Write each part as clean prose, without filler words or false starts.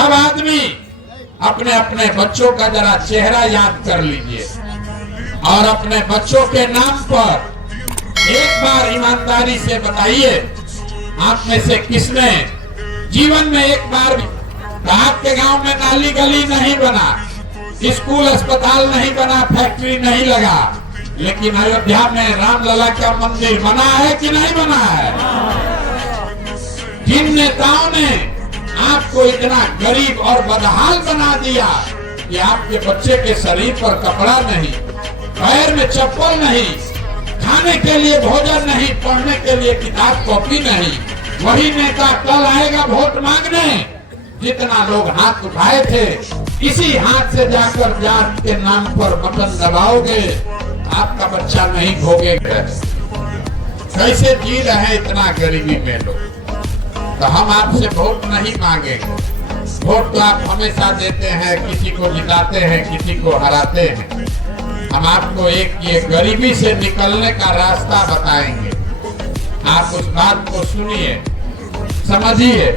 सब आदमी अपने अपने बच्चों का जरा चेहरा याद कर लीजिए और अपने बच्चों के नाम पर एक बार ईमानदारी से बताइए, आप में से किसने जीवन में एक बार भी आपके गांव में नाली गली नहीं बना, स्कूल अस्पताल नहीं बना, फैक्ट्री नहीं लगा, लेकिन अयोध्या में रामलला का मंदिर बना है कि नहीं बना है? जिन नेताओं ने आपको इतना गरीब और बदहाल बना दिया कि आपके बच्चे के शरीर पर कपड़ा नहीं, पैर में चप्पल नहीं, खाने के लिए भोजन नहीं, पढ़ने के लिए किताब कॉपी नहीं, वही नेता कल आएगा वोट मांगने। जितना लोग हाथ उठाए थे, इसी हाथ से जाकर जात के नाम पर बटन दबाओगे, आपका बच्चा नहीं भोगेगा। कैसे जी रहे इतना गरीबी में लोग? तो हम आपसे वोट नहीं मांगेंगे। वोट तो आप हमेशा देते हैं, किसी को जिताते हैं, किसी को हराते हैं। हम आपको एक ये गरीबी से निकलने का रास्ता बताएंगे। आप उस बात को सुनिए, समझिए,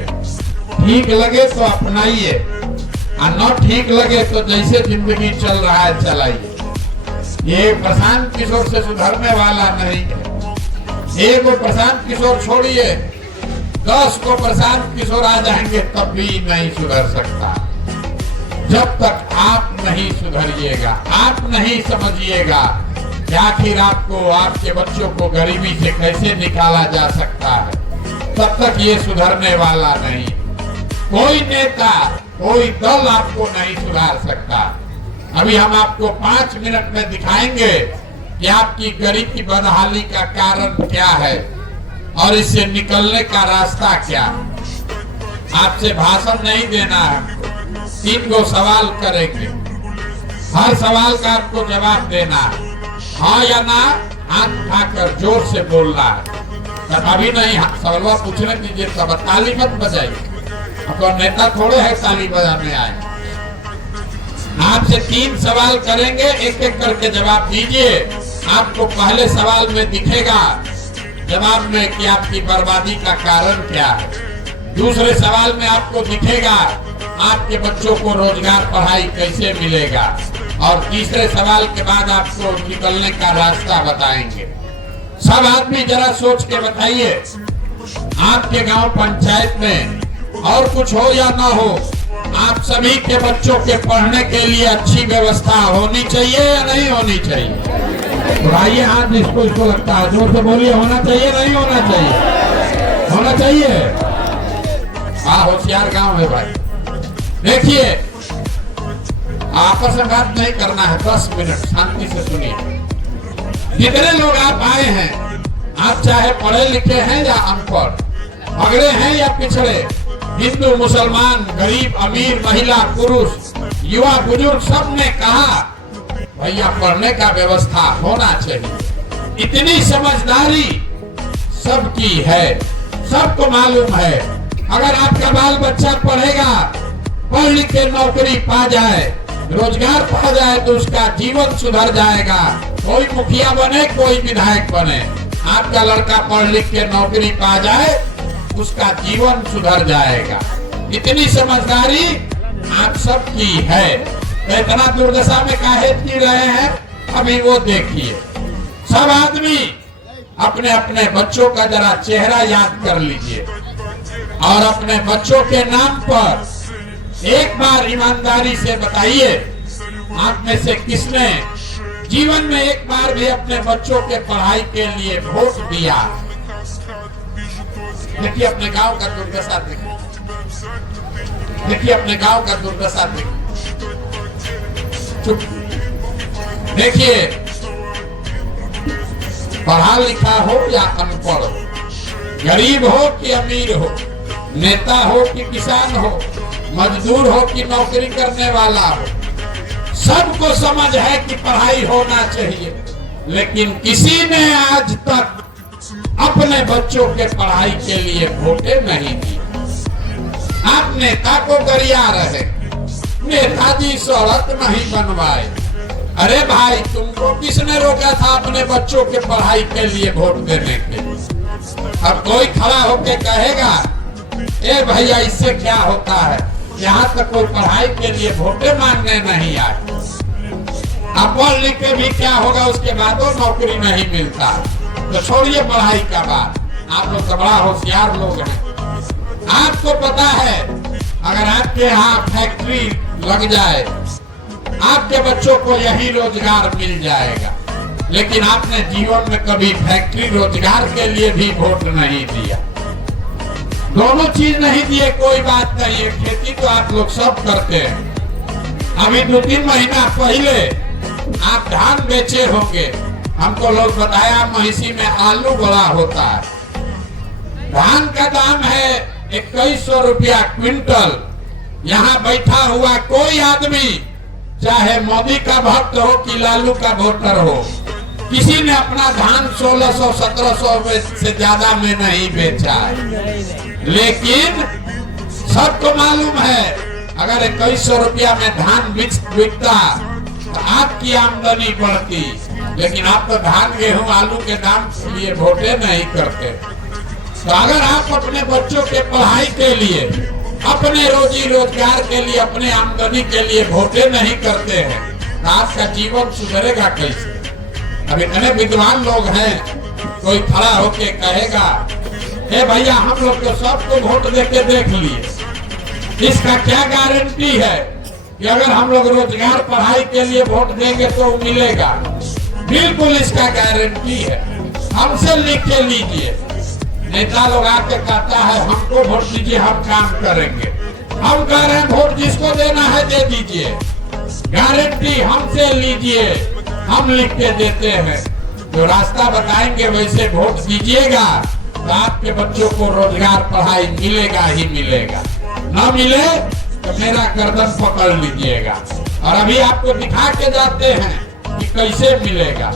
ठीक लगे तो अपनाइए और न ठीक लगे तो जैसे जिंदगी चल रहा है चलाइए। ये प्रशांत किशोर से सुधरने वाला नहीं है। एक वो प्रशांत किशोर छोड़िए, 10 को प्रशांत किशोर आ जाएंगे तब भी नहीं सुधर सकता। जब तक आप नहीं सुधरिएगा, आप नहीं समझिएगा कि आखिर आपको, आपके बच्चों को गरीबी से कैसे निकाला जा सकता है, तब तक ये सुधरने वाला नहीं। कोई नेता, कोई दल आपको नहीं सुधार सकता। अभी हम आपको 5 मिनट में दिखाएंगे कि आपकी गरीबी बदहाली का कारण क्या है और इससे निकलने का रास्ता क्या। आपसे भाषण नहीं देना है, 3 गो सवाल करेंगे, हर सवाल का आपको जवाब देना है, हाँ या ना, हाथ उठाकर जोर से बोलना है। तब अभी नहीं सवाल पूछने दीजिए, तब ताली मत बजाइए, आपको नेता थोड़े है ताली बजाने आए। आपसे 3 सवाल करेंगे, एक एक करके जवाब दीजिए। आपको पहले सवाल में दिखेगा जवाब में कि आपकी बर्बादी का कारण क्या है। दूसरे सवाल में आपको दिखेगा आपके बच्चों को रोजगार, पढ़ाई कैसे मिलेगा। और तीसरे सवाल के बाद आपको निकलने का रास्ता बताएंगे। सब आदमी जरा सोच के बताइए, आपके गांव पंचायत में और कुछ हो या ना हो, आप सभी के बच्चों के पढ़ने के लिए अच्छी व्यवस्था होनी चाहिए या नहीं होनी चाहिए? भाई हाथ जिसको इसको लगता है जोर से बोलिए, होना चाहिए नहीं होना चाहिए? होना चाहिए। हाँ, होशियार गांव है भाई। देखिए, आपस में बात नहीं करना है, 10 मिनट शांति से सुनिए। जितने लोग आप आए हैं, आप चाहे पढ़े लिखे हैं या अनपढ़, अगड़े हैं या पिछड़े, हिंदू मुसलमान, गरीब अमीर, महिला पुरुष, युवा बुजुर्ग, सब ने कहा भैया पढ़ने का व्यवस्था होना चाहिए। इतनी समझदारी सबकी है, सबको मालूम है। अगर आपका बाल बच्चा पढ़ेगा, पढ़ लिख के नौकरी पा जाए, रोजगार पा जाए तो उसका जीवन सुधर जाएगा। कोई मुखिया बने, कोई विधायक बने, आपका लड़का पढ़ लिख के नौकरी पा जाए, उसका जीवन सुधर जाएगा। इतनी समझदारी आप सबकी है। तो इतना दुर्दशा में काहे जी रहे हैं, अभी वो देखिए। सब आदमी अपने अपने बच्चों का जरा चेहरा याद कर लीजिए और अपने बच्चों के नाम पर एक बार ईमानदारी से बताइए, आप में से किसने जीवन में एक बार भी अपने बच्चों के पढ़ाई के लिए वोट दिया? देखिए अपने गांव का दुर्दशा, देखिए अपने गांव का दुर्दशा, चुप। देखिए, पढ़ा लिखा हो या अनपढ़ हो, गरीब हो कि अमीर हो, नेता हो कि किसान हो, मजदूर हो कि नौकरी करने वाला हो, सबको समझ है कि पढ़ाई होना चाहिए। लेकिन किसी ने आज तक अपने बच्चों के पढ़ाई के लिए वोटे नहीं दी। आप नेता को गरिया रहे, नेताजी सड़क नहीं बनवाए। अरे भाई, तुमको किसने रोका था अपने बच्चों के पढ़ाई के लिए वोट देने के? अब कोई खड़ा होके कहेगा ए भैया इससे क्या होता है, यहाँ तक कोई पढ़ाई के लिए वोटे मांगने नहीं आए। अब पढ़ लिख के भी क्या होगा, उसके बाद वो नौकरी नहीं मिलता। तो छोड़िए पढ़ाई का बात, आप लोग तो बड़ा होशियार लोग हैं। आपको पता है अगर आपके यहाँ फैक्ट्री लग जाए, आपके बच्चों को यही रोजगार मिल जाएगा। लेकिन आपने जीवन में कभी फैक्ट्री रोजगार के लिए भी वोट नहीं दिया। दोनों चीज नहीं दिए कोई बात नहीं है, खेती तो आप लोग सब करते हैं। अभी 2-3 महीना पहले आप धान बेचे होंगे, हमको लोग बताया महिषी में आलू बड़ा होता है। धान का दाम है 2100 रुपया क्विंटल। यहाँ बैठा हुआ कोई आदमी, चाहे मोदी का भक्त हो कि लालू का वोटर हो, किसी ने अपना धान 1600-1700 से ज्यादा में नहीं बेचा है। लेकिन सबको मालूम है अगर 2100 रुपया में धान बिकता तो आपकी आमदनी बढ़ती। लेकिन आप तो धान गेहूं आलू के दाम के लिए वोटे नहीं करते। तो अगर आप अपने बच्चों के पढ़ाई के लिए, अपने रोजी रोजगार के लिए, अपने आमदनी के लिए वोटे नहीं करते हैं तो आपका जीवन सुधरेगा कैसे? अब इतने विद्वान लोग हैं, कोई खड़ा होके कहेगा हे भैया हम लोग तो सबको वोट देके देख लिए, इसका क्या गारंटी है कि अगर हम लोग रोजगार पढ़ाई के लिए वोट देंगे तो मिलेगा? बिल्कुल इसका गारंटी है, हमसे लिख के लीजिए। नेता लोग आके कहता है हमको वोट दीजिए हम काम करेंगे, हम कह रहे हैं वोट जिसको देना है दे दीजिए, गारंटी हमसे लीजिए, हम लिख के देते हैं। जो रास्ता बताएंगे वैसे वोट दीजिएगा तो आपके बच्चों को रोजगार पढ़ाई मिलेगा ही मिलेगा। न मिले तो मेरा गर्दन पकड़ लीजिएगा। और अभी आपको दिखा के जाते हैं कि कैसे मिलेगा।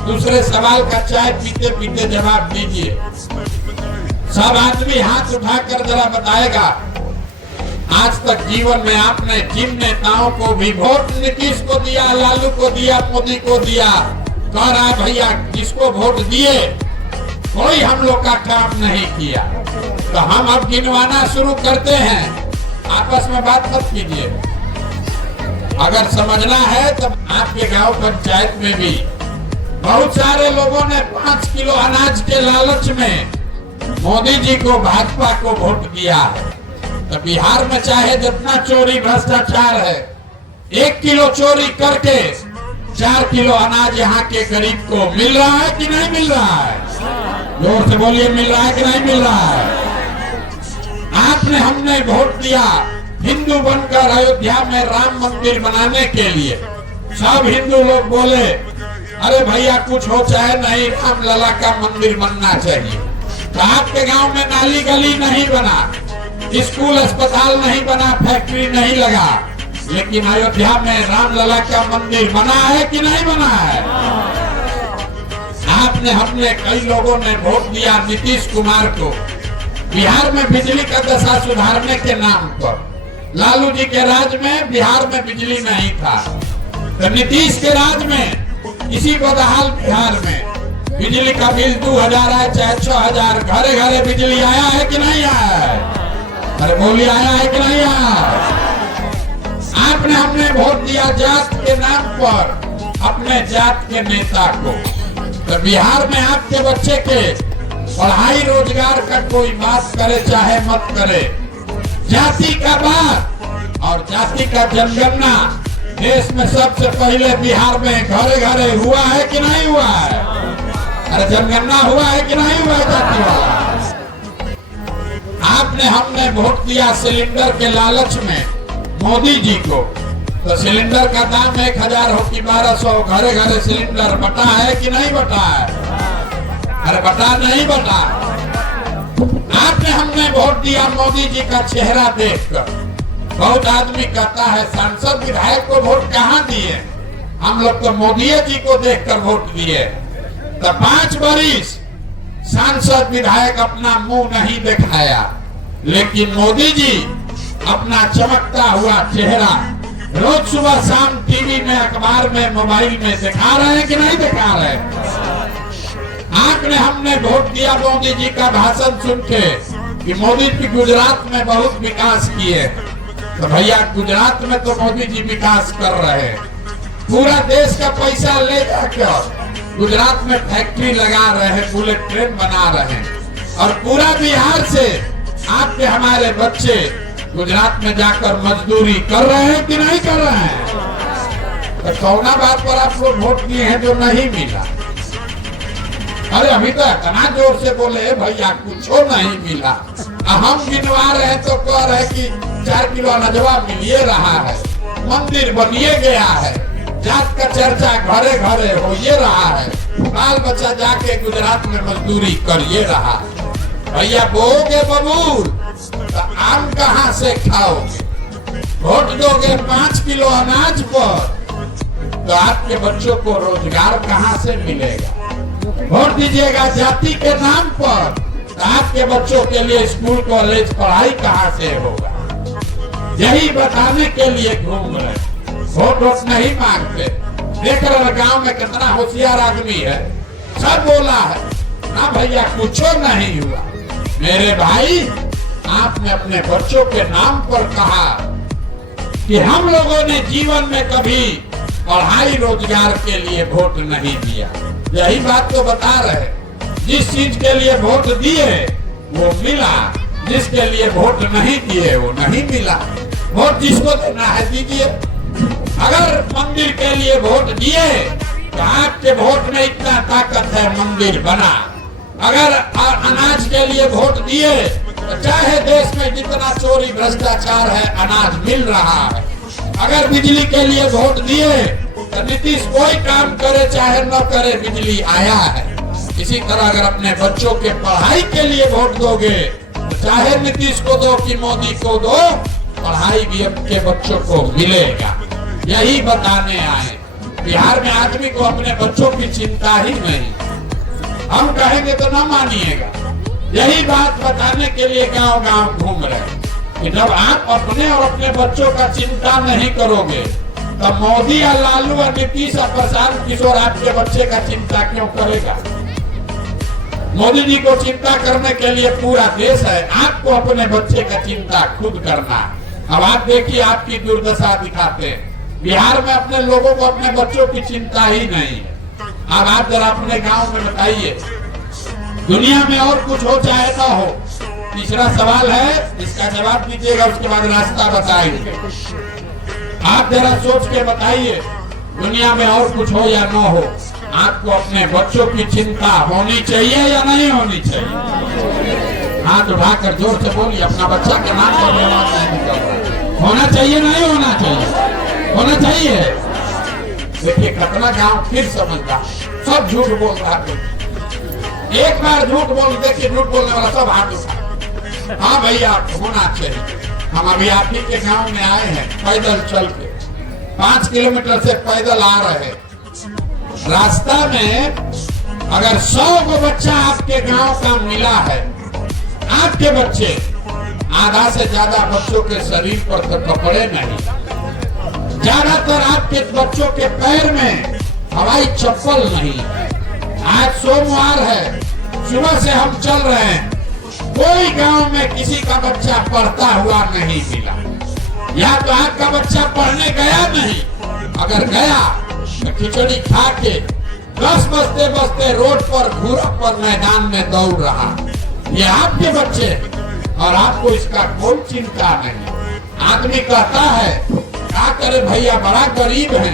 दूसरे सवाल का चाय पीते पीते जवाब दीजिए। सब आदमी हाथ उठाकर जरा बताएगा आज तक जीवन में आपने जिन नेताओं को भी वोट नीतीश को दिया, लालू को दिया, मोदी को दिया, कह रहा भैया जिसको वोट दिए कोई हम लोग का काम नहीं किया। तो हम अब गिनवाना शुरू करते हैं, आपस में बात मत कीजिए। अगर समझना है तो आपके गांव पंचायत में भी बहुत सारे लोगों ने 5 किलो अनाज के लालच में मोदी जी को, भाजपा को वोट दिया है। तो बिहार में चाहे जितना चोरी भ्रष्टाचार है, 1 किलो चोरी करके 4 किलो अनाज यहाँ के गरीब को मिल रहा है कि नहीं मिल रहा है? जोर से बोलिए, मिल रहा है कि नहीं मिल रहा है? आपने हमने वोट दिया हिंदू बनकर अयोध्या में राम मंदिर बनाने के लिए। सब हिंदू लोग बोले अरे भैया कुछ हो चाहे नहीं, राम लला का मंदिर बनना चाहिए। तो आपके गांव में नाली गली नहीं बना, स्कूल अस्पताल नहीं बना, फैक्ट्री नहीं लगा, लेकिन अयोध्या में राम लला का मंदिर बना है कि नहीं बना है? आपने हमने कई लोगों ने वोट दिया नीतीश कुमार को बिहार में बिजली का दशा सुधारने के नाम पर। लालू जी के राज में बिहार में बिजली नहीं था, तो नीतीश के राज में इसी बदहाल बिहार में बिजली का बिल 2000 है चाहे 6000, घरे घरे बिजली आया है कि नहीं आया है? अरे बोलिए, आया है कि नहीं आया? आपने हमने वोट दिया जात के नाम पर अपने जात के नेता को। तो बिहार में आपके बच्चे के पढ़ाई रोजगार का कोई बात करे चाहे मत करे, जाति का बात और जाति का जनगणना देश में सबसे पहले बिहार में घरे घरे हुआ है कि नहीं हुआ है? अरे जनगणना हुआ है कि नहीं हुआ है जाति वाला? आपने हमने वोट दिया सिलेंडर के लालच में मोदी जी को। तो सिलेंडर का दाम 1000 हो कि 1200, घरे घरे सिलेंडर बटा है कि नहीं बटा है? अरे बटा नहीं बटा। आपने हमने वोट दिया मोदी जी का चेहरा देखकर। बहुत आदमी कहता है सांसद विधायक को वोट कहाँ दिए, हम लोग तो मोदी जी को देखकर वोट दिए। तो 5 बरिस सांसद विधायक अपना मुंह नहीं दिखाया, लेकिन मोदी जी अपना चमकता हुआ चेहरा रोज सुबह शाम टीवी में, अखबार में, मोबाइल में दिखा रहे हैं कि नहीं दिखा रहे? आपने हमने वोट दिया मोदी जी का भाषण सुन के कि मोदी जी गुजरात में बहुत विकास किए। तो भैया गुजरात में तो मोदी जी विकास कर रहे हैं, पूरा देश का पैसा ले जाकर गुजरात में फैक्ट्री लगा रहे हैं, बुलेट ट्रेन बना रहे हैं, और पूरा बिहार से आपके हमारे बच्चे गुजरात में जाकर मजदूरी कर रहे हैं कि नहीं कर रहे हैं? तो कौना बात पर आप लोग वोट दिए हैं जो नहीं मिला? अरे अभी तो इतना जोर से बोले भैया कुछ नहीं मिला, हम गिनवा रहे हैं तो कह रहे कि 4 किलो अनाजवा मिलिए रहा है, मंदिर बनिए गया है, जात का चर्चा घरे घरे हो ये रहा है, बाल बच्चा जाके गुजरात में मजदूरी करिए रहा है। भैया बोगे बबूल तो आम कहाँ से खाओगे? वोट दोगे 5 किलो अनाज पर तो आपके बच्चों को रोजगार कहाँ से मिलेगा? वोट दीजिएगा जाति के नाम पर तो आपके बच्चों के लिए स्कूल कॉलेज पढ़ाई कहाँ से होगा? यही बताने के लिए घूम रहे, वोट नहीं मांगते। देख रहे गांव में कितना होशियार आदमी है, सब बोला है ना भैया कुछ नहीं हुआ। मेरे भाई आपने अपने बच्चों के नाम पर कहा कि हम लोगों ने जीवन में कभी पढ़ाई रोजगार के लिए वोट नहीं दिया। यही बात तो बता रहे, जिस चीज के लिए वोट दिए वो मिला, जिसके लिए वोट नहीं दिए वो नहीं मिला। वोट जिसको देना है दीजिए। अगर मंदिर के लिए वोट दिए तो आपके वोट में इतना ताकत है मंदिर बना। अगर अनाज के लिए वोट दिए तो चाहे देश में जितना चोरी भ्रष्टाचार है अनाज मिल रहा है। अगर बिजली के लिए वोट दिए तो नीतीश कोई काम करे चाहे न करे बिजली आया है। इसी तरह अगर अपने बच्चों के पढ़ाई के लिए वोट दोगे तो चाहे नीतीश को दो कि मोदी को दो, पढ़ाई भी आपके बच्चों को मिलेगा। यही बताने आए। बिहार में आदमी को अपने बच्चों की चिंता ही नहीं, हम कहेंगे तो न मानिएगा। यही बात बताने के लिए गांव गांव घूम रहे कि जब आप अपने और अपने बच्चों का चिंता नहीं करोगे तो मोदी और लालू और नीतीश और प्रशांत किशोर आपके बच्चे का चिंता क्यों करेगा? मोदी जी को चिंता करने के लिए पूरा देश है, आपको अपने बच्चे का चिंता खुद करना है। अब आप देखिए आपकी दुर्दशा दिखाते हैं। बिहार में अपने लोगों को अपने बच्चों की चिंता ही नहीं है। अब आप जरा अपने गांव में बताइए, दुनिया में और कुछ हो चाहे ना हो। तीसरा सवाल है, इसका जवाब दीजिएगा, उसके बाद रास्ता बताएंगे। आप जरा सोच के बताइए, दुनिया में और कुछ हो या ना हो, आपको अपने बच्चों की चिंता होनी चाहिए या नहीं होनी चाहिए? हाथ उठाकर जोर से बोलिए, अपना बच्चा के नाम पर बर्बाद नहीं करना। होना चाहिए नहीं होना चाहिए? होना चाहिए। देखिए कितना गांव फिर समझता, सब झूठ बोल रहा है। एक बार झूठ बोल, देखिए झूठ बोलने वाला सब हाथ उठा। हाँ भैया होना चाहिए। हम अभी आप ही के गांव में आए हैं, पैदल चल के 5 किलोमीटर से पैदल आ रहे हैं। रास्ता में अगर 100 को बच्चा आपके गांव का मिला है, आपके बच्चे, आधा से ज्यादा बच्चों के शरीर पर तो कपड़े नहीं, ज्यादातर आपके बच्चों के पैर में हवाई चप्पल नहीं। आज सोमवार है, सुबह से हम चल रहे हैं, कोई गांव में किसी का बच्चा पढ़ता हुआ नहीं मिला। या तो आपका बच्चा पढ़ने गया नहीं, अगर गया तो खिचड़ी खा के 10 बजते बजते रोड पर घूरा पर मैदान में दौड़ रहा। ये आपके बच्चे, और आपको इसका कोई चिंता नहीं। आदमी कहता है क्या करे भैया, बड़ा गरीब है।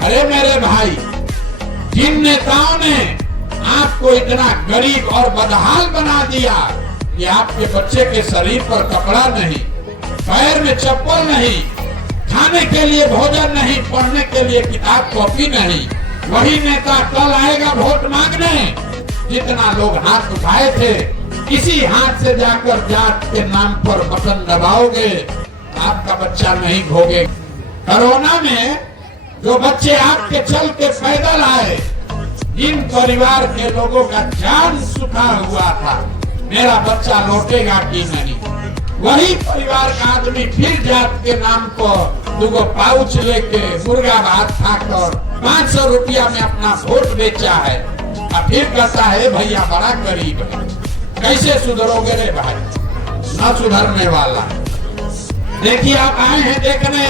अरे मेरे भाई, जिन नेताओं ने आपको इतना गरीब और बदहाल बना दिया कि आपके बच्चे के शरीर पर कपड़ा नहीं, पैर में चप्पल नहीं, खाने के लिए भोजन नहीं, पढ़ने के लिए किताब कॉपी नहीं, वही नेता कल आएगा वोट मांगने। जितना लोग हाथ उठाए थे, इसी हाथ से जाकर जात के नाम पर बटन दबाओगे, आपका बच्चा नहीं भोगे। कोरोना में जो बच्चे आपके चल के पैदल आए, जिन परिवार के लोगों का जान सुखा हुआ था, मेरा बच्चा लौटेगा कि नहीं, वही परिवार का आदमी फिर जात के नाम पर 2 पाउच लेके मुर्गा भात खाकर 500 रुपया में अपना वोट बेचा है, और फिर कहता है भैया बड़ा गरीब है। कैसे सुधरोगे रे भाई? न सुधरने वाला। देखिए आप आए हैं देखने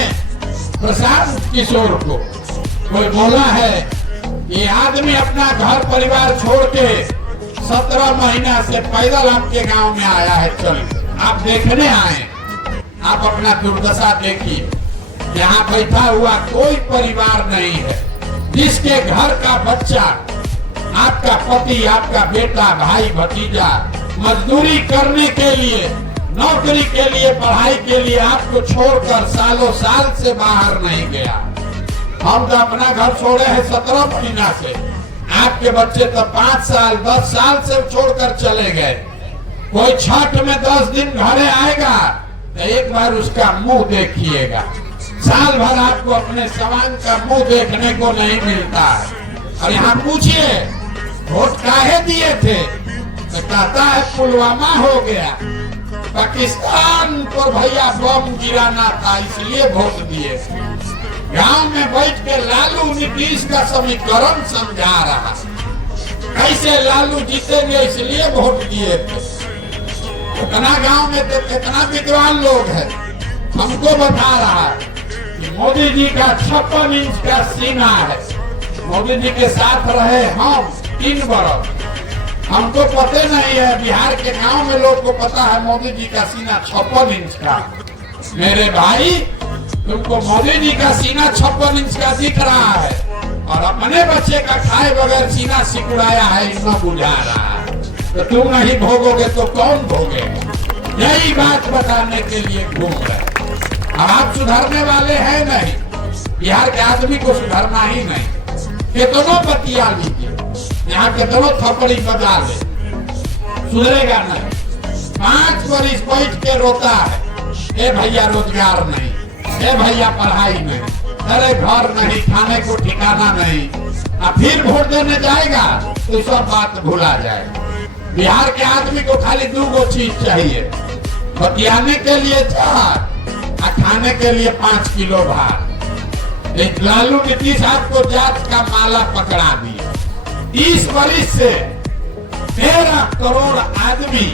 प्रशांत किशोर को, कोई बोला है ये आदमी अपना घर परिवार छोड़ के 17 महीना से पैदल आपके गांव में आया है। चल आप देखने आए, आप अपना दुर्दशा देखिए। यहाँ बैठा हुआ कोई परिवार नहीं है जिसके घर का बच्चा, आपका पति, आपका बेटा, भाई, भतीजा मजदूरी करने के लिए, नौकरी के लिए, पढ़ाई के लिए आपको छोड़कर सालों साल से बाहर नहीं गया। हम तो अपना घर छोड़े हैं 17 महीना से, आपके बच्चे तो 5 साल 10 साल से छोड़कर चले गए। कोई छठ में 10 दिन घरे आएगा तो एक बार उसका मुंह देखिएगा। साल भर आपको अपने सवांग का मुंह देखने को नहीं मिलता है। और यहाँ पूछिए वोट काहे दिए थे, तो कहता है पुलवामा हो गया, पाकिस्तान पर भैया बम गिराना था इसलिए वोट दिए। गांव में बैठ के लालू नीतीश का समीकरण समझा रहा, कैसे लालू जीतेंगे इसलिए वोट दिए थे। उतना गांव में तो कितना विद्वान लोग हैं, हमको बता रहा है कि मोदी जी का 56 इंच का सीना है। मोदी जी के साथ रहे हम 3 बरस, हमको पता नहीं है, बिहार के गांव में लोग को पता है मोदी जी का सीना 56 इंच का। मेरे भाई तुमको मोदी जी का सीना 56 इंच का दिख रहा है और अपने बच्चे का खाए बगैर सीना सिकुड़ाया है, इतना बुझा रहा है। तो तुम नहीं भोगोगे तो कौन भोगेगा? यही बात बताने के लिए घूम रहे। अब आप सुधरने वाले हैं नहीं, बिहार के आदमी को सुधरना ही नहीं। कितनों बतिया लीजिए, यहाँ कितनों थप्पड़ी बजा ले, सुधरेगा नहीं। 5 बरिस बैठ के रोता है, ए भैया रोजगार नहीं, ए भैया पढ़ाई नहीं, अरे घर नहीं, खाने को ठिकाना नहीं। अब फिर वोट देने जाएगा तो सब बात भुला जाएगा। बिहार के आदमी को खाली 2 चीज चाहिए, बतियाने के लिए चार, खाने के लिए 5 किलो भात। एक लालू नीतीश आपको जात का माला पकड़ा दिया। 30 बरिस से 13 करोड़ आदमी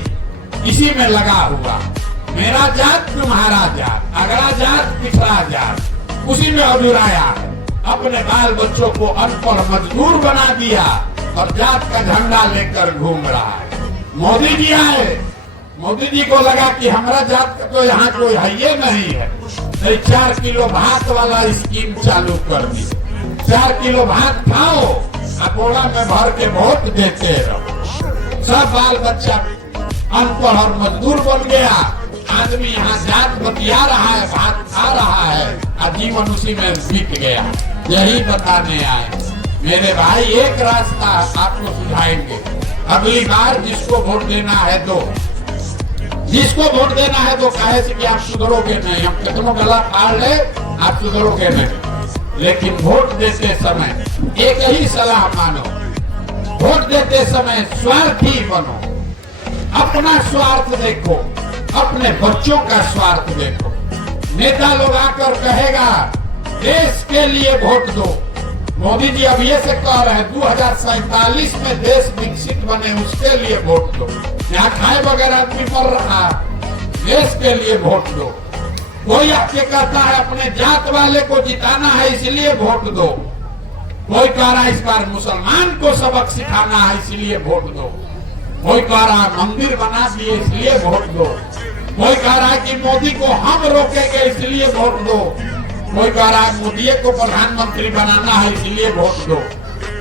इसी में लगा हुआ, मेरा जात तुम्हारा जात, अगला जात पिछड़ा जात, उसी में अधूराया है। अपने बाल बच्चों को अनपढ़ मजदूर बना दिया और जात का झंडा लेकर घूम रहा है। मोदी जी आए, मोदी जी को लगा कि हमारा जात का तो यहाँ कोई है नहीं है, तो 4 किलो भात वाला स्कीम चालू कर दी। 4 किलो भात खाओ, बोरा में भर के वोट देते रहो। सब बाल बच्चा अनपढ़ और मजदूर बन गया। आदमी यहाँ जात बतिया रहा है, भात खा रहा है और जीवन उसी में बीत गया। यही बताने आए मेरे भाई, एक रास्ता आपको सुझाएंगे। अगली बार जिसको वोट देना है दो, जिसको वोट देना है तो कहे से कि आप सुधरोगे नहीं, हम कितनों गला फाड़ ले, आप सुधरोगे नहीं। लेकिन वोट देते समय एक ही सलाह मानो, वोट देते समय स्वार्थी बनो। अपना स्वार्थ देखो, अपने बच्चों का स्वार्थ देखो। नेता लोग आकर कहेगा देश के लिए वोट दो, मोदी जी अब ये से कह रहे हैं 2047 में देश विकसित बने उसके लिए वोट दो। यहाँ खाए बगैर आदमी मर रहा, देश के लिए वोट दो। कोई आपके कहता है अपने जात वाले को जिताना है इसलिए वोट दो, कोई कह रहा है इस बार मुसलमान को सबक सिखाना है इसलिए वोट दो, कोई कह रहा है मंदिर बना दिए इसलिए वोट दो, कोई कह रहा है कि मोदी को हम रोकेंगे इसलिए वोट दो, कोई कह रहा है मोदी को प्रधानमंत्री बनाना है इसलिए वोट दो।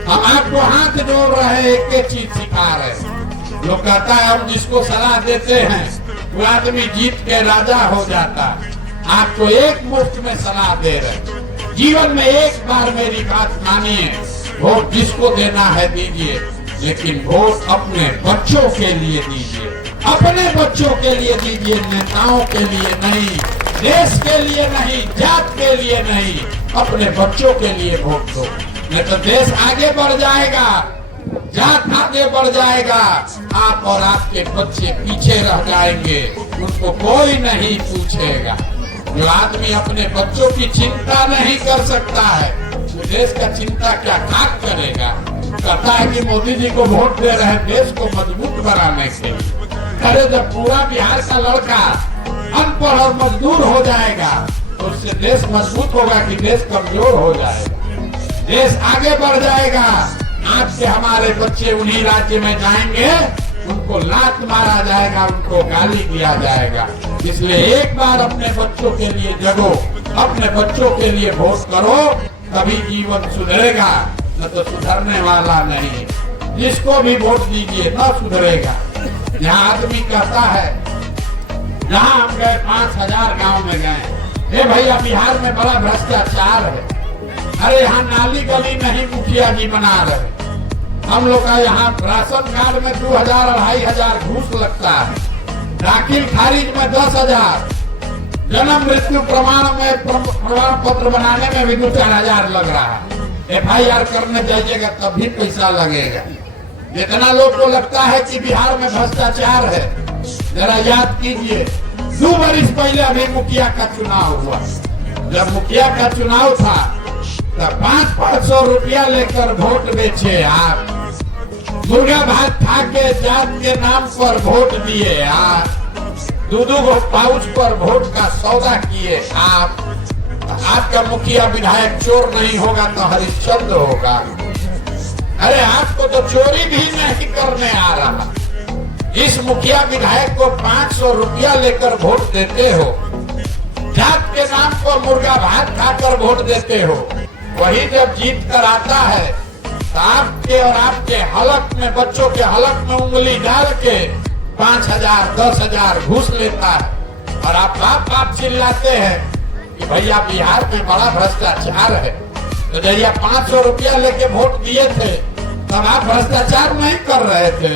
हम आपको हाथ जोड़ रहे हैं, एक एक चीज सिखा रहे। लोग कहता है हम जिसको सलाह देते हैं वो आदमी जीत के राजा हो जाता है। आपको एक मुफ्त में सलाह दे रहे, जीवन में एक बार मेरी बात मानिए, वोट जिसको देना है दीजिए, लेकिन वोट अपने बच्चों के लिए दीजिए, अपने बच्चों के लिए दीजिए, नेताओं के लिए नहीं, देश के लिए नहीं, जात के लिए नहीं, अपने बच्चों के लिए वोट दो। नहीं तो देश आगे बढ़ जाएगा, जात आगे बढ़ जाएगा, आप और आपके बच्चे पीछे रह जाएंगे, उनको कोई नहीं पूछेगा। जो आदमी अपने बच्चों की चिंता नहीं कर सकता है वो देश का चिंता क्या खाक करेगा। कहता है कि मोदी जी को वोट दे रहे हैं देश को मजबूत बनाने के लिए। अरे जब पूरा बिहार का लड़का अनपढ़ और मजदूर हो जाएगा तो उससे देश मजबूत होगा कि देश कमजोर हो जाएगा, देश आगे बढ़ जाएगा। आज से हमारे बच्चे उन्हीं राज्य में जाएंगे, उनको लात मारा जाएगा, उनको गाली दिया जाएगा। इसलिए एक बार अपने बच्चों के लिए जगो, अपने बच्चों के लिए वोट करो, तभी जीवन सुधरेगा, न तो सुधरने वाला नहीं। जिसको भी वोट दीजिए न सुधरेगा। यहाँ आदमी कहता है, जहाँ हम गए 5000 गांव में गए, ए भैया बिहार में बड़ा भ्रष्टाचार है, अरे यहाँ नाली गली नहीं मुखिया जी बना रहे, हम लोग का यहाँ राशन कार्ड में 2000-2500 घूस लगता है, दाखिल खारिज में 10,000, जन्म मृत्यु प्रमाण पत्र बनाने में भी 2-4 लग रहा है। FIR करने जाइएगा तब भी पैसा लगेगा। जितना लोग को लगता है कि बिहार में भ्रष्टाचार है, जरा याद कीजिए 2 वर्ष पहले अभी मुखिया का चुनाव हुआ। जब मुखिया का चुनाव था तब 500 रुपया लेकर वोट बेचे आप, मुर्गा भात खा के जात के नाम पर वोट दिए आप, 2-2 पाउच पर वोट का सौदा किए आप। आपका मुखिया विधायक चोर नहीं होगा तो हरिश्चंद्र होगा। अरे आपको तो चोरी भी नहीं करने आ रहा, इस मुखिया विधायक को 500 रुपया लेकर वोट देते हो, जात के नाम पर मुर्गा भात खाकर वोट देते हो। वही जब जीत कर आता है तो आपके और आपके हलक में, बच्चों के हलक में उंगली डाल के 5000, 10,000 घूस लेता है और आप बाप चिल्लाते हैं कि भैया बिहार में बड़ा भ्रष्टाचार है। तो जैया 500 रुपया लेके वोट दिए थे तब आप भ्रष्टाचार नहीं कर रहे थे,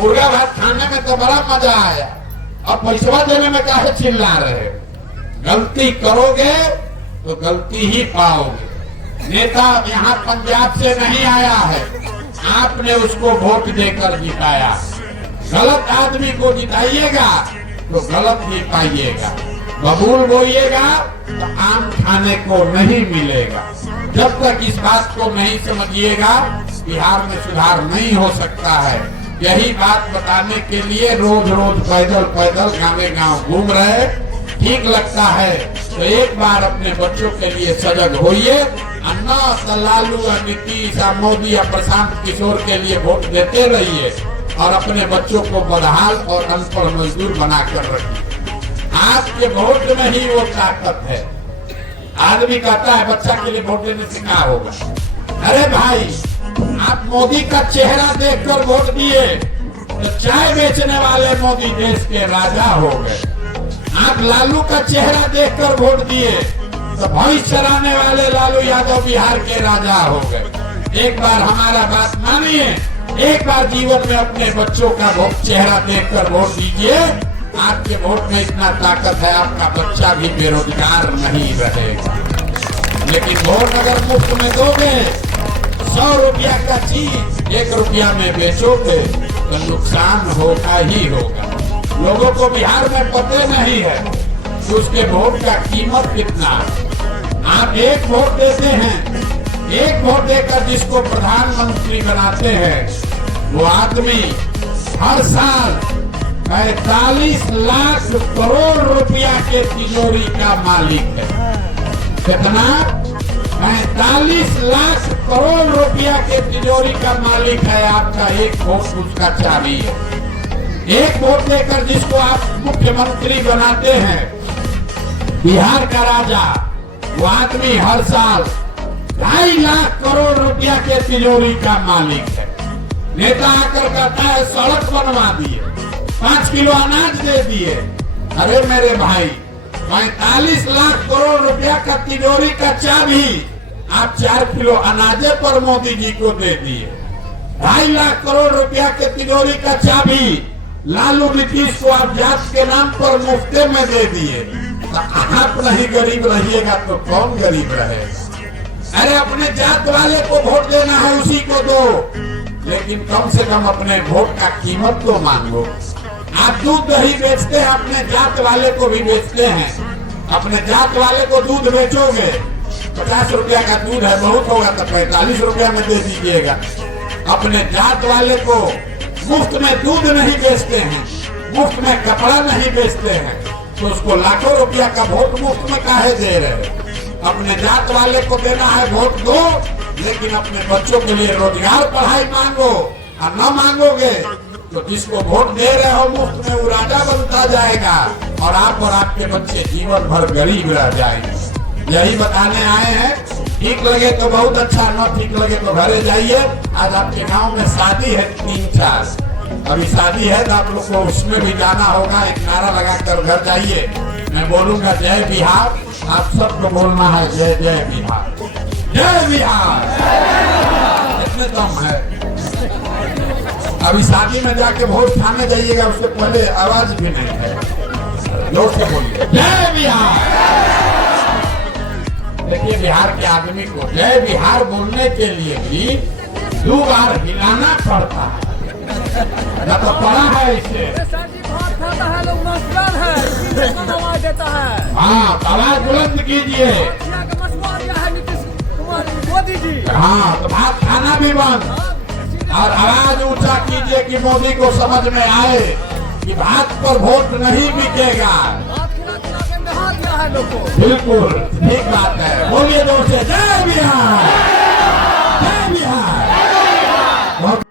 मुर्गा भात खाने में तो बड़ा मजा आया, और पैसा देने में काहे चिल्ला रहे। गलती करोगे तो गलती ही पाओगे। नेता यहाँ पंजाब से नहीं आया है, आपने उसको वोट देकर जिताया। गलत आदमी को जिताइएगा तो गलत ही पाइएगा, बबूल बोइएगा तो आम खाने को नहीं मिलेगा। जब तक इस बात को नहीं समझिएगा बिहार में सुधार नहीं हो सकता है। यही बात बताने के लिए रोज रोज पैदल गाँव घूम रहे। ठीक लगता है तो एक बार अपने बच्चों के लिए सजग होइए, अन्ना लालू, नीतीश, मोदी या प्रशांत किशोर के लिए वोट देते रहिए और अपने बच्चों को बदहाल और अनपढ़ मजदूर बनाकर रखिए। आपके वोट में ही वो ताकत है। आदमी कहता है बच्चा के लिए वोट देने से क्या होगा। अरे भाई, आप मोदी का चेहरा देखकर वोट दिए तो चाय बेचने वाले मोदी देश के राजा हो गए। आप लालू का चेहरा देखकर वोट दिए तो भैंस चराने वाले लालू यादव बिहार के राजा हो गए। एक बार हमारा बात मानिए, एक बार जीवन में अपने बच्चों का चेहरा देखकर वोट दीजिए। आपके वोट में इतना ताकत है, आपका बच्चा भी बेरोजगार नहीं रहेगा। लेकिन वोट अगर मुफ्त में दोगे, 100 रुपया का चीज 1 रुपया में बेचोगे तो नुकसान होगा ही होगा। लोगों को बिहार में पता नहीं है कि उसके वोट का कीमत कितना। आप एक वोट देते हैं, एक वोट देकर जिसको प्रधानमंत्री बनाते हैं वो आदमी हर साल 45 लाख करोड़ रुपया के तिजोरी का मालिक है। कितना? 45 लाख करोड़ रुपया के तिजोरी का मालिक है। आपका एक वोट उसका चाबी है। एक वोट देकर जिसको आप मुख्यमंत्री बनाते हैं, बिहार का राजा, वो आदमी हर साल 2.5 लाख करोड़ रुपया के तिजोरी का मालिक है। नेता आकर कहता है सड़क बनवा दिए, 5 किलो अनाज दे दिए। अरे मेरे भाई, 45 लाख करोड़ रुपया का तिजोरी का चाबी आप 4 किलो अनाजे पर मोदी जी को दे दिए। 2.5 लाख करोड़ रुपया के तिजोरी का चाबी लालू नीतीश को आप जात के नाम पर मुफ्ते में दे दिए। तो आप नहीं गरीब रहिएगा तो कौन गरीब रहेगा। अरे अपने जात वाले को वोट देना है उसी को दो, लेकिन कम से कम अपने वोट का कीमत तो मांगो। आप दूध दही बेचते हैं, अपने जात वाले को भी बेचते हैं। अपने जात वाले को दूध बेचोगे, 50 रुपया का दूध है, बहुत होगा तो 45 रुपया में दे दीजिएगा। अपने जात वाले को मुफ्त में दूध नहीं बेचते हैं, मुफ्त में कपड़ा नहीं बेचते हैं। तो उसको लाखों रुपया का वोट मुफ्त में काहे दे रहे? अपने जात वाले को देना है वोट दो, लेकिन अपने बच्चों के लिए रोजगार पढ़ाई मांगो। और न मांगोगे तो जिसको वोट दे रहे हो मुफ्त में वो राजा बनता जाएगा और आप और आपके बच्चे जीवन भर गरीब रह जाएंगे। यही बताने आए हैं। ठीक लगे तो बहुत अच्छा, न ठीक लगे तो घरे जाइए। आज आपके गांव में शादी है 3-4, अभी शादी है तो आप लोग को उसमें भी जाना होगा। एक नारा लगाकर घर जाइए। मैं बोलूंगा जय बिहार, आप सबको बोलना है जय जय बिहार, जय बिहार। इतने दम है। अभी शादी में जाके वोट खाने जाइएगा, उससे पहले आवाज भी नहीं है, जोर से बोलिए जय बिहार। देखिए बिहार के आदमी को जय बिहार बोलने के लिए भी 2 बार हिलाना पड़ता है। न तो पड़ा है इसे, हाँ आवाज बुलंद कीजिए। हाँ तो भात खाना भी बंद और आवाज ऊंचा कीजिए कि मोदी को समझ में आए कि भात पर वोट नहीं बिकेगा। बिल्कुल ठीक बात है, बोलिए जोर से जय